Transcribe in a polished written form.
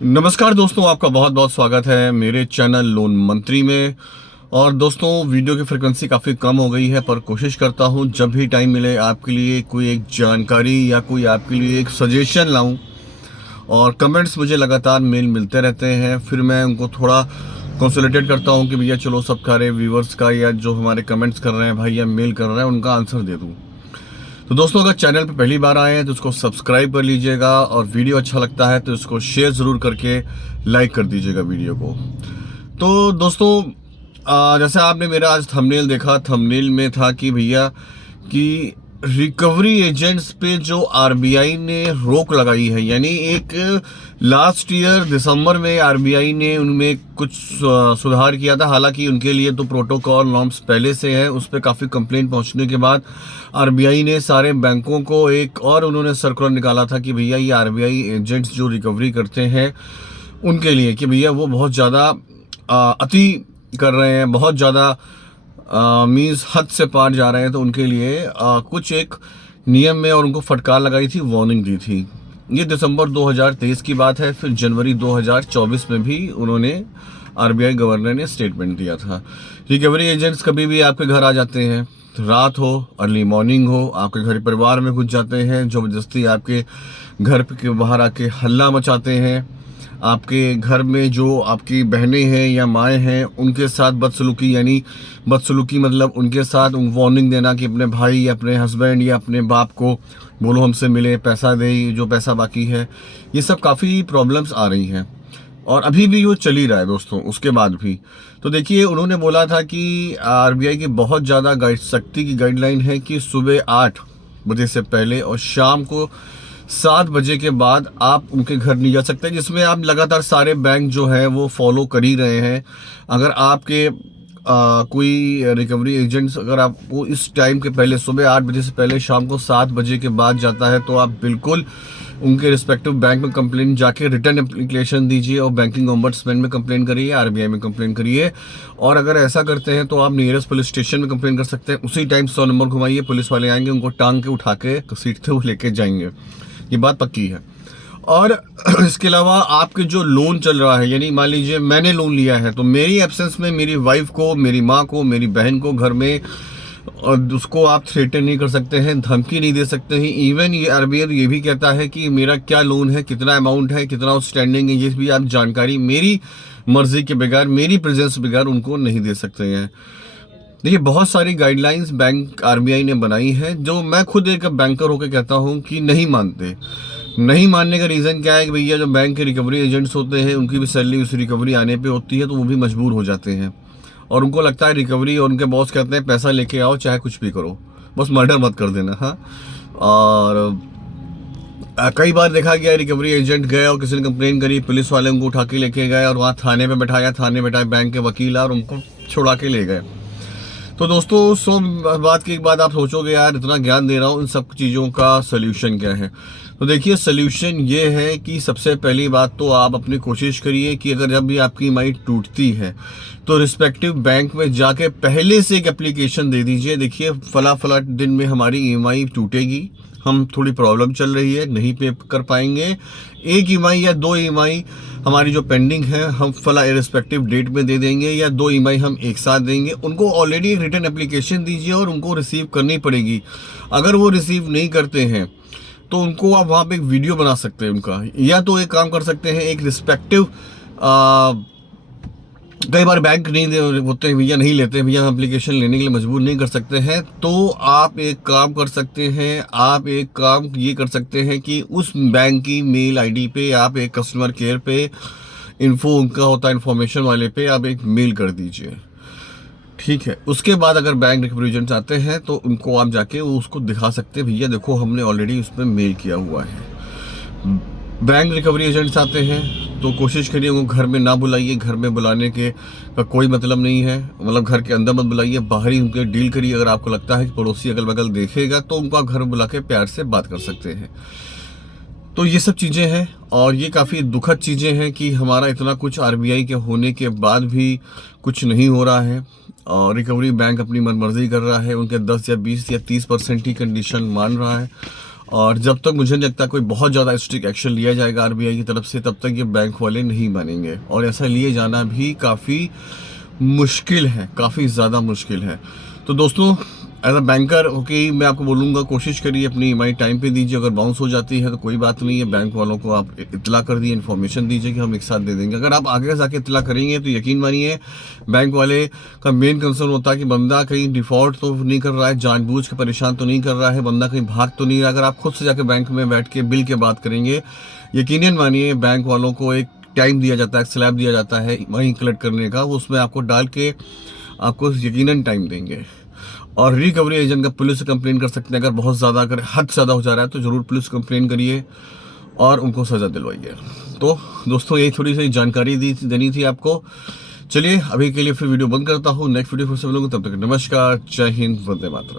नमस्कार दोस्तों, आपका बहुत बहुत स्वागत है मेरे चैनल लोन मंत्री में। और दोस्तों, वीडियो की फ्रिक्वेंसी काफ़ी कम हो गई है, पर कोशिश करता हूं जब भी टाइम मिले आपके लिए कोई एक जानकारी या कोई आपके लिए एक सजेशन लाऊं। और कमेंट्स मुझे लगातार मेल मिलते रहते हैं, फिर मैं उनको थोड़ा कंसोलिडेट करता हूं कि भैया चलो सब सारे व्यूवर्स का या जो हमारे कमेंट्स कर रहे हैं भाई या मेल कर रहे हैं उनका आंसर दे दूँ। तो दोस्तों, अगर चैनल पे पहली बार आए हैं तो उसको सब्सक्राइब कर लीजिएगा, और वीडियो अच्छा लगता है तो इसको शेयर ज़रूर करके लाइक कर दीजिएगा वीडियो को। तो दोस्तों, जैसे आपने मेरा आज थंबनेल देखा, थंबनेल में था कि भैया कि रिकवरी एजेंट्स पे जो आरबीआई ने रोक लगाई है, यानी एक लास्ट ईयर दिसंबर में आरबीआई ने उनमें कुछ सुधार किया था। हालांकि उनके लिए तो प्रोटोकॉल नॉर्म्स पहले से है, उस पर काफ़ी कंप्लेंट पहुंचने के बाद आरबीआई ने सारे बैंकों को एक और उन्होंने सर्कुलर निकाला था कि भैया ये आरबीआई एजेंट्स जो रिकवरी करते हैं उनके लिए कि भैया वो बहुत ज़्यादा अति कर रहे हैं, बहुत ज़्यादा मीन्स हद से पार जा रहे हैं, तो उनके लिए कुछ एक नियम में और उनको फटकार लगाई थी, वार्निंग दी थी। ये दिसंबर 2023 की बात है। फिर जनवरी 2024 में भी उन्होंने आरबीआई गवर्नर ने स्टेटमेंट दिया था। रिकवरी एजेंट्स कभी भी आपके घर आ जाते हैं, रात हो, अर्ली मॉर्निंग हो, आपके घर परिवार में घुस जाते हैं, ज़बरदस्ती आपके घर के बाहर आके हल्ला मचाते हैं, आपके घर में जो आपकी बहनें हैं या माएँ हैं उनके साथ बदसलूकी, यानी बदसलूकी मतलब उनके साथ वार्निंग देना कि अपने भाई या अपने हस्बैंड या अपने बाप को बोलो हमसे मिले, पैसा दे, जो पैसा बाकी है। ये सब काफ़ी प्रॉब्लम्स आ रही हैं और अभी भी वो चल ही रहा है दोस्तों, उसके बाद भी। तो देखिए, उन्होंने बोला था कि आरबीआई की बहुत ज़्यादा सख्ती की गाइडलाइन है कि सुबह 8 बजे से पहले और शाम को 7 बजे के बाद आप उनके घर नहीं जा सकते, जिसमें आप लगातार सारे बैंक जो है वो फॉलो कर ही रहे हैं। अगर आपके कोई रिकवरी एजेंट्स अगर आपको इस टाइम के पहले सुबह 8 बजे से पहले शाम को 7 बजे के बाद जाता है तो आप बिल्कुल उनके रिस्पेक्टिव बैंक में कंप्लेंट जाके रिटर्न एप्लीकेशन दीजिए और बैंकिंग ओम्बड्समैन में कंप्लेंट करिए, आरबीआई में कंप्लेंट करिए। और अगर ऐसा करते हैं तो आप नियरेस्ट पुलिस स्टेशन में कंप्लेंट कर सकते हैं। उसी टाइम 100 नंबर घुमाइए, पुलिस वाले आएंगे, उनको टांग के उठा के घसीटते हुए लेके जाएंगे। ये बात पक्की है। और इसके अलावा आपके जो लोन चल रहा है, यानी मान लीजिए मैंने लोन लिया है, तो मेरी एब्सेंस में मेरी वाइफ को, मेरी माँ को, मेरी बहन को घर में, और उसको आप थ्रेटन नहीं कर सकते हैं, धमकी नहीं दे सकते हैं। इवन ये आरबीआई ये भी कहता है कि मेरा क्या लोन है, कितना अमाउंट है, कितना आउटस्टैंडिंग है, ये भी आप जानकारी मेरी मर्जी के बगैर, मेरी प्रेजेंस के बगैर उनको नहीं दे सकते हैं। देखिए, बहुत सारी गाइडलाइंस बैंक आरबीआई ने बनाई है, जो मैं खुद एक बैंकर होकर कहता हूँ कि नहीं मानते। नहीं मानने का रीज़न क्या है कि भैया जो बैंक के रिकवरी एजेंट्स होते हैं उनकी भी सैलरी उस रिकवरी आने पे होती है, तो वो भी मजबूर हो जाते हैं और उनको लगता है रिकवरी, और उनके बॉस कहते हैं पैसा लेके आओ चाहे कुछ भी करो, बस मर्डर मत कर देना। हाँ, और कई बार देखा गया रिकवरी एजेंट गए और किसी ने कंप्लेन करी, पुलिस वाले उनको उठा के लेके गए और वहाँ थाने में बैठाया, थाने बैठाए बैंक के वकील और उनको छुड़ा के ले गए। तो दोस्तों, बात की एक बात आप सोचोगे यार इतना ज्ञान दे रहा हूँ, इन सब चीज़ों का सल्यूशन क्या है? तो देखिए, सल्यूशन ये है कि सबसे पहली बात तो आप अपनी कोशिश करिए कि अगर जब भी आपकी ईएमआई टूटती है तो रिस्पेक्टिव बैंक में जाके पहले से एक एप्लीकेशन दे दीजिए। देखिए, फला दिन में हमारी ईएमआई टूटेगी, हम थोड़ी प्रॉब्लम चल रही है, नहीं पे कर पाएंगे, एक ईएमआई या 2 ईएमआई हमारी जो पेंडिंग है हम फला रिस्पेक्टिव डेट में दे देंगे, या 2 ईएमआई हम एक साथ देंगे। उनको ऑलरेडी एक रिटर्न एप्लीकेशन दीजिए और उनको रिसीव करनी पड़ेगी। अगर वो रिसीव नहीं करते हैं तो उनको आप वहाँ पे एक वीडियो बना सकते हैं उनका, या तो एक काम कर सकते हैं, एक रिस्पेक्टिव कई बार बैंक नहीं होते हैं भैया, नहीं लेते हैं भैया, हम एप्लीकेशन लेने के लिए मजबूर नहीं कर सकते हैं, तो आप एक काम कर सकते हैं, आप एक काम ये कर सकते हैं कि उस बैंक की मेल आईडी पे आप एक कस्टमर केयर पे, इन्फो उनका होता है इन्फॉर्मेशन वाले पे, आप एक मेल कर दीजिए। ठीक है, उसके बाद अगर बैंक रिकवरी एजेंट्स आते हैं तो उनको आप जाके उसको दिखा सकते हैं, भैया देखो हमने ऑलरेडी उस पर मेल किया हुआ है। बैंक रिकवरी एजेंट्स आते हैं तो कोशिश करिए उनको घर में ना बुलाइए, घर में बुलाने के का कोई मतलब नहीं है, मतलब घर के अंदर मत बुलाइए, बाहर ही उनके डील करिए। अगर आपको लगता है कि पड़ोसी अगल बगल देखेगा तो उनको आप घर बुला के प्यार से बात कर सकते हैं। तो ये सब चीज़ें हैं और ये काफ़ी दुखद चीज़ें हैं कि हमारा इतना कुछ आरबीआई के होने के बाद भी कुछ नहीं हो रहा है और रिकवरी बैंक अपनी मनमर्जी कर रहा है, उनके 10 या 20 या 30% ही कंडीशन मान रहा है और जब तक मुझे नहीं लगता कोई बहुत ज़्यादा स्ट्रिक्ट एक्शन लिया जाएगा आरबीआई की तरफ से, तब तक ये बैंक वाले नहीं मानेंगे, और ऐसा लिए जाना भी काफ़ी मुश्किल है, काफ़ी ज़्यादा मुश्किल है। तो दोस्तों, एज अ बैंकर ओके, मैं आपको बोलूँगा कोशिश करिए अपनी ईएमआई टाइम पे दीजिए। अगर बाउंस हो जाती है तो कोई बात नहीं है, बैंक वालों को आप इत्तला कर दिए, इन्फॉर्मेशन दीजिए कि हम एक साथ दे देंगे। अगर आप आगे जाके इत्तला करेंगे तो यकीन मानिए बैंक वाले का मेन कंसर्न होता है कि बंदा कहीं डिफ़ॉल्ट तो नहीं कर रहा है, जानबूझ के परेशान तो नहीं कर रहा है, बंदा कहीं भाग तो नहीं रहा। अगर आप खुद से जाके बैंक में बैठ के बिल के बात करेंगे, यकीनन मानिए बैंक वालों को एक टाइम दिया जाता है, स्लैब दिया जाता है वहीं कलेक्ट करने का, वो उसमें आपको डाल के आपको यकीनन टाइम देंगे। और रिकवरी एजेंट का पुलिस से कंप्लेन कर सकते हैं। अगर बहुत ज़्यादा, अगर हद से ज़्यादा हो जा रहा है तो ज़रूर पुलिस कंप्लेन करिए और उनको सज़ा दिलवाइए। तो दोस्तों, यही थोड़ी सी जानकारी देनी थी आपको। चलिए अभी के लिए फिर वीडियो बंद करता हूँ, नेक्स्ट वीडियो फिर से मिलूंगा, तब तक नमस्कार, जय हिंद, वंदे मातरम।